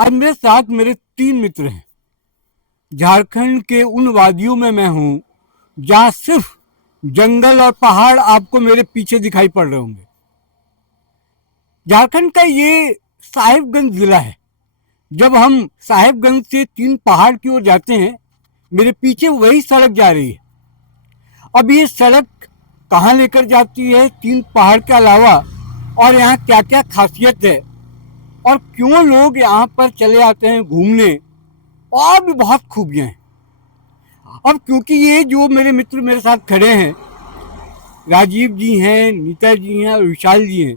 आज मेरे साथ मेरे 3 मित्र हैं। झारखंड के उन वादियों में मैं हूँ जहाँ सिर्फ जंगल और पहाड़ आपको मेरे पीछे दिखाई पड़ रहे होंगे। झारखंड का ये साहिबगंज जिला है। जब हम साहिबगंज से 3 पहाड़ की ओर जाते हैं, मेरे पीछे वही सड़क जा रही है। अब ये सड़क कहाँ लेकर जाती है, 3 पहाड़ के अलावा, और यहाँ क्या क्या खासियत है और क्यों लोग यहाँ पर चले आते हैं घूमने, और भी बहुत खूबियाँ हैं। अब क्योंकि ये जो मेरे मित्र मेरे साथ खड़े हैं, राजीव जी हैं, नीता जी हैं और विशाल जी हैं,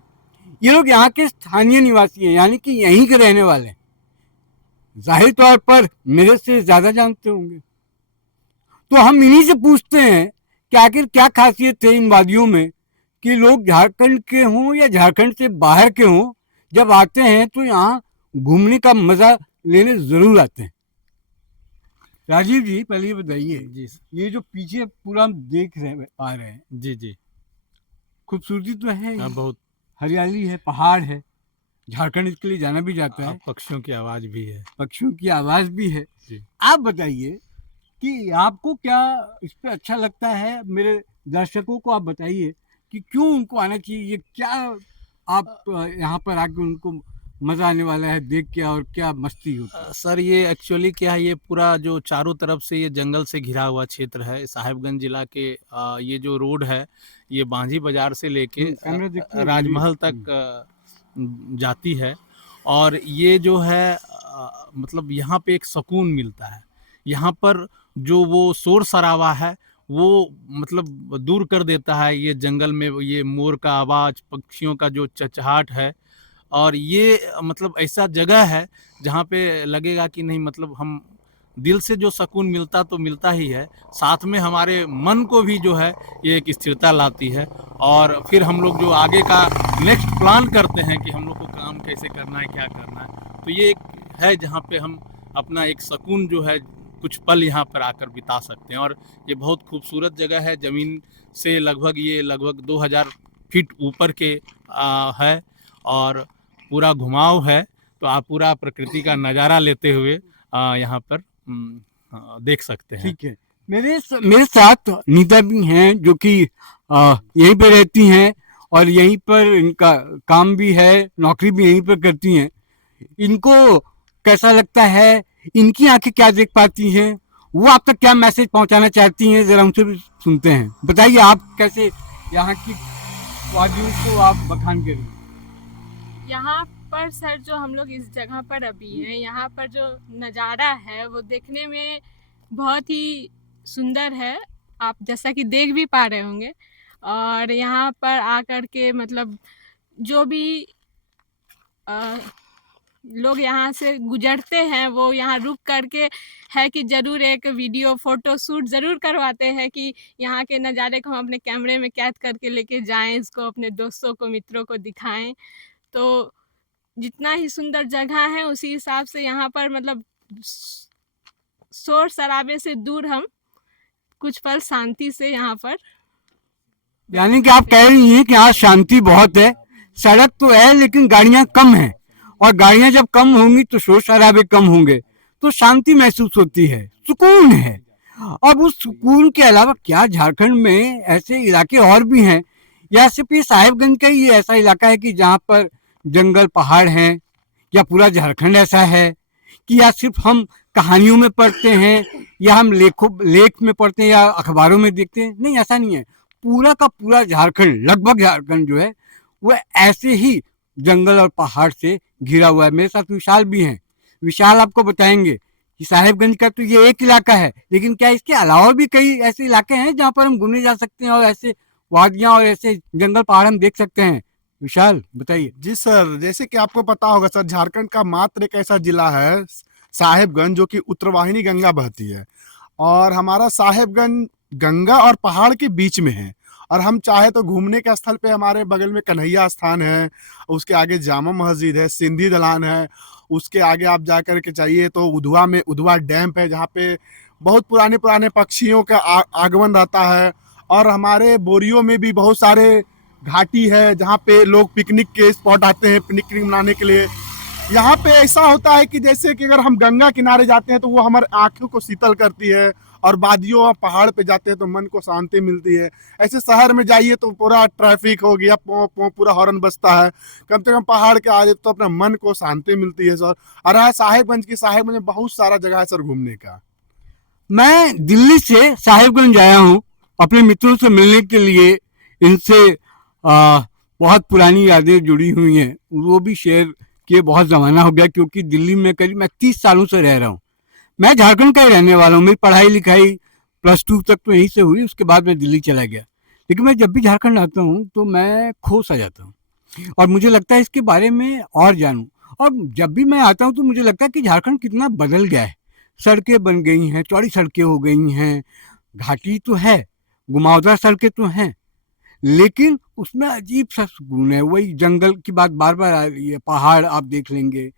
ये लोग यहाँ के स्थानीय निवासी हैं, यानी कि यहीं के रहने वाले हैं। जाहिर तौर पर मेरे से ज़्यादा जानते होंगे, तो हम इन्हीं से पूछते हैं कि आखिर क्या खासियत है इन वादियों में कि लोग झारखंड के हों या झारखंड से बाहर के हों, जब आते हैं तो यहाँ घूमने का मज़ा लेने ज़रूर आते हैं। राजीव जी, पहले ये बताइए, जी ये जो पीछे पूरा हम देख रहे आ रहे हैं, जी जी खूबसूरती तो है, हाँ, बहुत हरियाली है, पहाड़ है, झारखंड इसके लिए जाना भी जाता है, पक्षियों की आवाज़ भी है। पक्षियों की आवाज़ भी है। जी आप बताइए कि आपको क्या इस पे अच्छा लगता है, मेरे दर्शकों को आप बताइए कि क्यों उनको आना चाहिए, ये क्या आप यहाँ पर आके उनको मज़ा आने वाला है देख के, और क्या मस्ती होती है? सर, ये एक्चुअली क्या है, ये पूरा जो चारों तरफ से ये जंगल से घिरा हुआ क्षेत्र है साहिबगंज जिला के। ये जो रोड है, ये बांझी बाजार से लेके कैमरा देखिए, राजमहल तक जाती है। और ये जो है मतलब यहाँ पे एक सुकून मिलता है। यहाँ पर जो वो शोर शराबा है वो मतलब दूर कर देता है। ये जंगल में ये मोर का आवाज़, पक्षियों का जो चहचहाट है, और ये मतलब ऐसा जगह है जहाँ पे लगेगा कि नहीं, मतलब हम दिल से जो सुकून मिलता तो मिलता ही है, साथ में हमारे मन को भी जो है ये एक स्थिरता लाती है। और फिर हम लोग जो आगे का नेक्स्ट प्लान करते हैं कि हम लोग को काम कैसे करना है, क्या करना है, तो ये एक है जहाँ पे हम अपना एक सुकून जो है कुछ पल यहाँ पर आकर बिता सकते हैं। और ये बहुत खूबसूरत जगह है। ज़मीन से लगभग 2000 फीट ऊपर के है, और पूरा घुमाव है, तो आप पूरा प्रकृति का नज़ारा लेते हुए यहाँ पर देख सकते हैं। ठीक है। मेरे साथ नीता भी हैं, जो कि यहीं पे रहती हैं और यहीं पर इनका काम भी है, नौकरी भी यहीं पर करती हैं। इनको कैसा लगता है, इनकी आंखें क्या देख पाती हैं, वो आप तक क्या मैसेज पहुंचाना चाहती हैं, जरा उनसे भी सुनते हैं। बताइए, आप कैसे यहाँ की वादियों को आप बखान करें। यहाँ पर सर, जो हम लोग इस जगह पर अभी हैं, यहाँ पर जो नज़ारा है वो देखने में बहुत ही सुंदर है। आप जैसा कि देख भी पा रहे होंगे। और यहाँ पर आकर के मतलब जो भी लोग यहाँ से गुजरते हैं, वो यहाँ रुक करके है कि ज़रूर एक वीडियो फ़ोटो शूट ज़रूर करवाते हैं कि यहाँ के नज़ारे को हम अपने कैमरे में कैद करके लेके जाएं, इसको अपने दोस्तों को, मित्रों को दिखाएं। तो जितना ही सुंदर जगह है, उसी हिसाब से यहाँ पर मतलब शोर शराबे से दूर हम कुछ पल शांति से यहाँ पर, यानी कि आप कह रही हैं कि यहाँ शांति बहुत है। सड़क तो है लेकिन गाड़ियां कम हैं, और गाड़ियां जब कम होंगी तो शोर शराबे कम होंगे, तो शांति महसूस होती है, सुकून है। अब उस सुकून के अलावा क्या झारखंड में ऐसे इलाके और भी हैं, या सिर्फ ये साहिबगंज का ही ऐसा इलाका है कि जहाँ पर जंगल पहाड़ हैं, या पूरा झारखंड ऐसा है कि या सिर्फ हम कहानियों में पढ़ते हैं, या हम लेख में पढ़ते हैं, या अखबारों में देखते हैं? नहीं, ऐसा नहीं है। पूरा का पूरा झारखंड, लगभग झारखंड जो है वो ऐसे ही जंगल और पहाड़ से घिरा हुआ है। मेरे साथ विशाल भी हैं। विशाल आपको बताएंगे कि साहिबगंज का तो ये एक इलाका है, लेकिन क्या इसके अलावा भी कई ऐसे इलाके हैं जहाँ पर हम घूमने जा सकते हैं, और ऐसे वादियाँ और ऐसे जंगल पहाड़ हम देख सकते हैं? विशाल, बताइए। जी सर, जैसे कि आपको पता होगा सर, झारखंड का मात्र एक ऐसा जिला है साहेबगंज, जो कि उत्तरवाहिनी गंगा बहती है, और हमारा साहेबगंज गंगा और पहाड़ के बीच में है। और हम चाहे तो घूमने के स्थल पे हमारे बगल में कन्हैया स्थान है, उसके आगे जामा मस्जिद है, सिंधी दलान है, उसके आगे आप जा कर के चाहिए तो उधवा में उधवा डैम है, जहाँ पे बहुत पुराने पुराने पक्षियों का आगमन रहता है। और हमारे बोरियो में भी बहुत सारे घाटी है जहाँ पे लोग पिकनिक के स्पॉट आते हैं, पिकनिक मनाने के लिए। यहाँ पे ऐसा होता है कि जैसे कि अगर हम गंगा किनारे जाते हैं तो वो हमारे आंखों को शीतल करती है, और वादियों और पहाड़ पे जाते हैं तो मन को शांति मिलती है। ऐसे शहर में जाइए तो पूरा ट्रैफिक हो गया, पो पो पूरा हॉर्न बजता है। कम से कम पहाड़ के आगे तो अपने मन को शांति मिलती है सर। और रहा साहिबगंज की, साहिबगंज में बहुत सारा जगह है सर घूमने का। मैं दिल्ली से साहिबगंज आया हूँ अपने मित्रों से मिलने के लिए। इनसे बहुत पुरानी यादें जुड़ी हुई हैं, वो भी शेयर किए बहुत ज़माना हो गया, क्योंकि दिल्ली में करीब मैं 30 सालों से रह रहा हूँ। मैं झारखंड का ही रहने वाला हूँ। मेरी पढ़ाई लिखाई +2 तक तो यहीं से हुई, उसके बाद मैं दिल्ली चला गया। लेकिन मैं जब भी झारखंड आता हूँ तो मैं खो सा जाता हूँ, और मुझे लगता है इसके बारे में और जानूँ। और जब भी मैं आता हूँ तो मुझे लगता है कि झारखंड कितना बदल गया है। सड़कें बन गई हैं, चौड़ी सड़कें हो गई हैं, घाटी तो है, घुमावदार सड़कें तो हैं, लेकिन उसमें अजीब सा सुकून है। वही जंगल की बात बार बार आ रही है, पहाड़ आप देख लेंगे,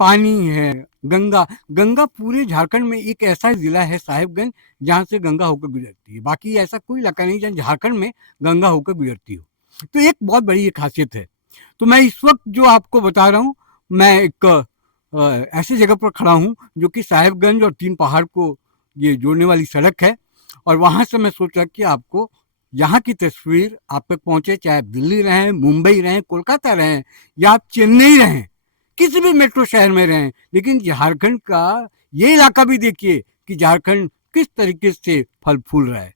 पानी है, गंगा। गंगा पूरे झारखंड में एक ऐसा जिला है साहिबगंज जहाँ से गंगा होकर गुजरती है। बाकी ऐसा कोई इलाका नहीं जहाँ झारखंड में गंगा होकर गुजरती हो। तो एक बहुत बड़ी ये खासियत है। तो मैं इस वक्त जो आपको बता रहा हूँ, मैं एक ऐसी जगह पर खड़ा हूँ जो कि साहिबगंज और 3 पहाड़ को ये जोड़ने वाली सड़क है। और वहाँ से मैं सोचा कि आपको यहाँ की तस्वीर आप तक पहुँचे, चाहे आप दिल्ली रहें, मुंबई रहें, कोलकाता रहें, या आप चेन्नई रहें, किसी भी मेट्रो शहर में रहें, लेकिन झारखंड का ये इलाका भी देखिए कि झारखंड किस तरीके से फल फूल रहा है।